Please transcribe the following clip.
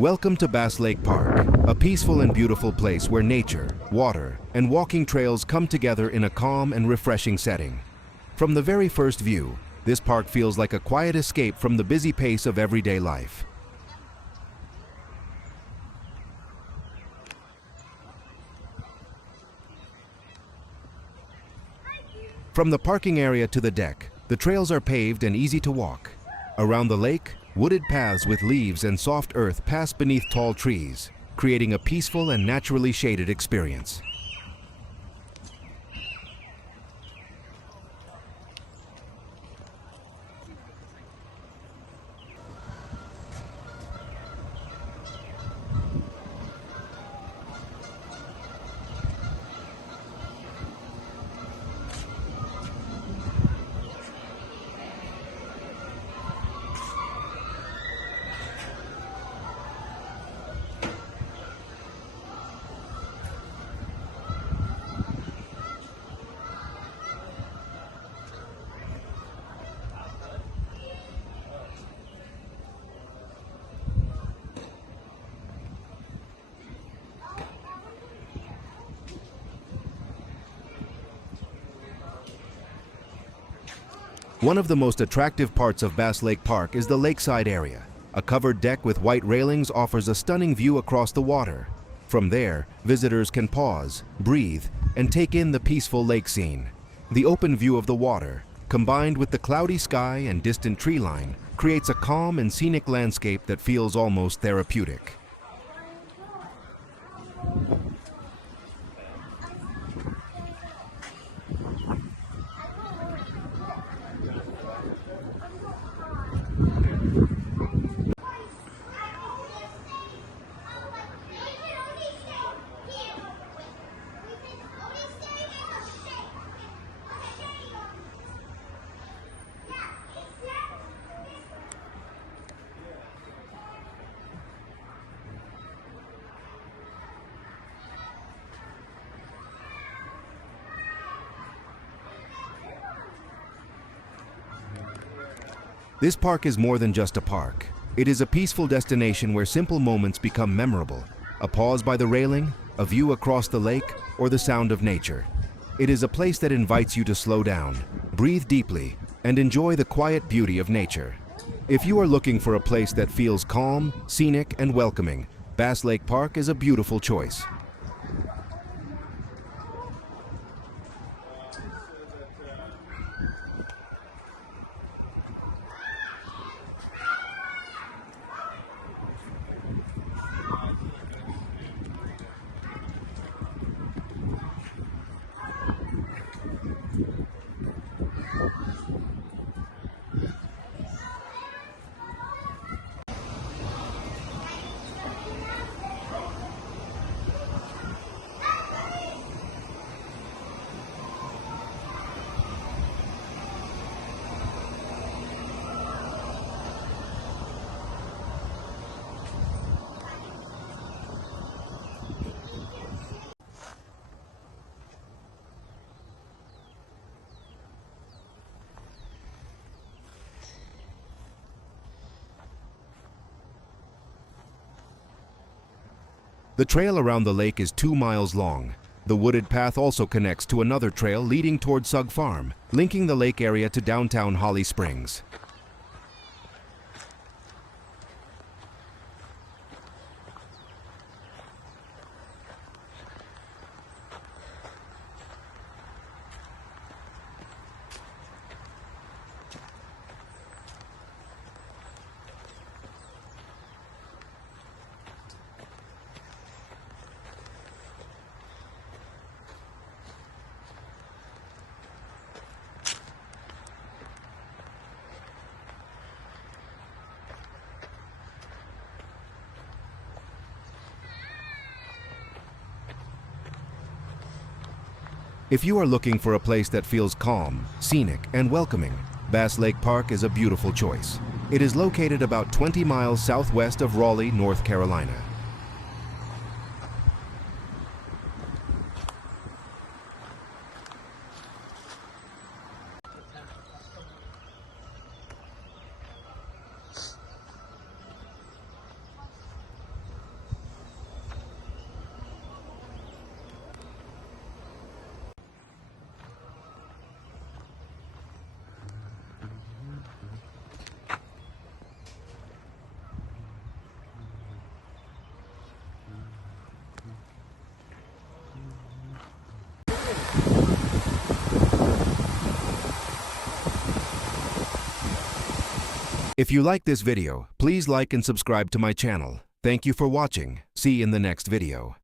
Welcome to Bass Lake Park, a peaceful and beautiful place where nature, water, and walking trails come together in a calm and refreshing setting. From the very first view, this park feels like a quiet escape from the busy pace of everyday life. From the parking area to the deck, the trails are paved and easy to walk. Around the lake, wooded paths with leaves and soft earth pass beneath tall trees, creating a peaceful and naturally shaded experience. One of the most attractive parts of Bass Lake Park is the lakeside area. A covered deck with white railings offers a stunning view across the water. From there, visitors can pause, breathe, and take in the peaceful lake scene. The open view of the water, combined with the cloudy sky and distant tree line, creates a calm and scenic landscape that feels almost therapeutic. This park is more than just a park. It is a peaceful destination where simple moments become memorable. A pause by the railing, a view across the lake, or the sound of nature. It is a place that invites you to slow down, breathe deeply, and enjoy the quiet beauty of nature. If you are looking for a place that feels calm, scenic, and welcoming, Bass Lake Park is a beautiful choice. The trail around the lake is 2 miles long. The wooded path also connects to another trail leading toward Sug Farm, linking the lake area to downtown Holly Springs. If you are looking for a place that feels calm, scenic, and welcoming, Bass Lake Park is a beautiful choice. It is located about 20 miles southwest of Raleigh, North Carolina. If you like this video, please like and subscribe to my channel. Thank you for watching. See you in the next video.